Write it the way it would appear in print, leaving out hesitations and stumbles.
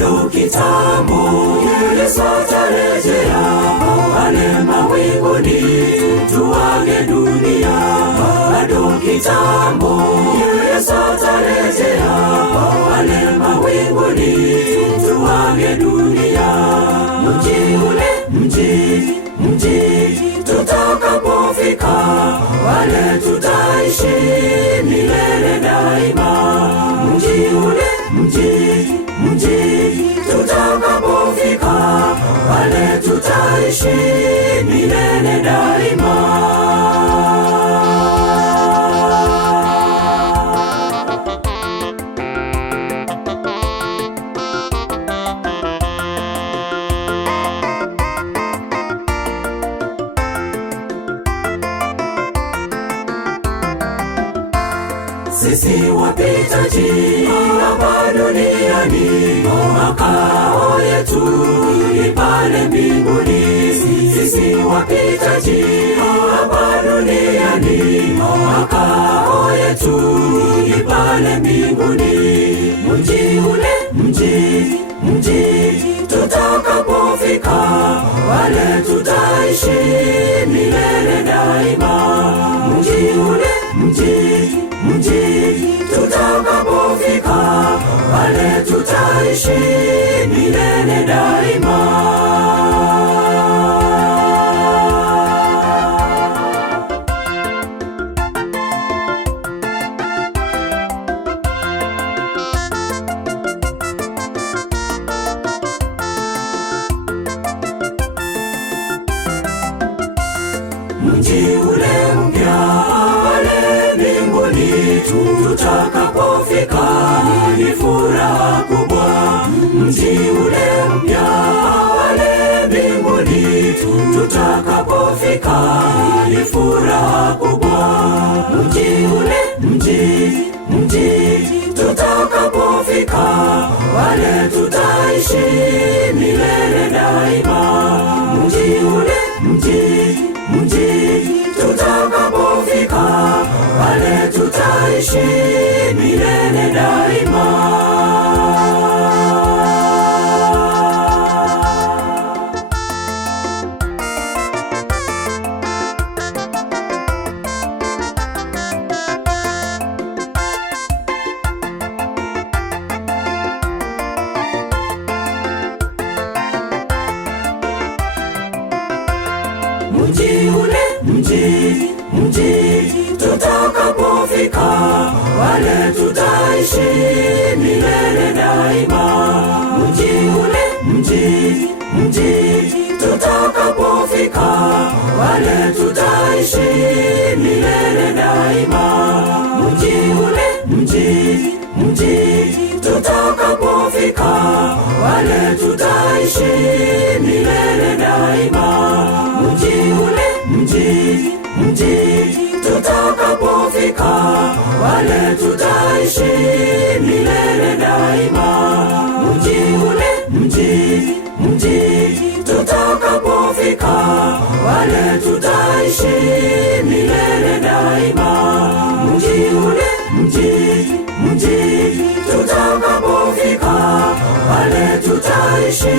bado kitambo, Yesu atarejea pale mawinguni, tuage dunia. Bado kitambo, Yesu atarejea pale mawinguni, tuage dunia. Mji ule, mji tutakapofika, wale tutaishi milele daima. Mji ule, mji tutakapofika, wale tutaishi milele daima. Sisi wapitaji hapa duniani, makao yetu ni pale mbinguni. Sisi wapitaji hapa duniani, makao yetu ni pale mbinguni. Mji ule, mji tutakapofika, wale tutaishi milele daima. Mji ule, mji tutakapofika, wale tutaishi milele daima. Mji ule mpya pale mbinguni, tutakapofika ni furaha kubwa. Mji ule mpya pale mbinguni, tutakapofika ni furaha kubwa. Mji ule, mji tutakapofika, wale tutaishi milele daima. Mji ule, mji tutakapofika, wale tutaishi milele daima. Mji ule, mji tutakapofika, wale tutaishi milele daima. Mji ule, mji tutakapofika, wale tutaishi milele daima. Mji ule, mji tutakapofika, wale tutaishi milele daima. Mji ule, mji tutakapofika, wale tutaishi milele daima. Mji ule, mji tutakapofika, wale tutaishi milele daima. Mji ule, mji tutakapofika, wale tutaishi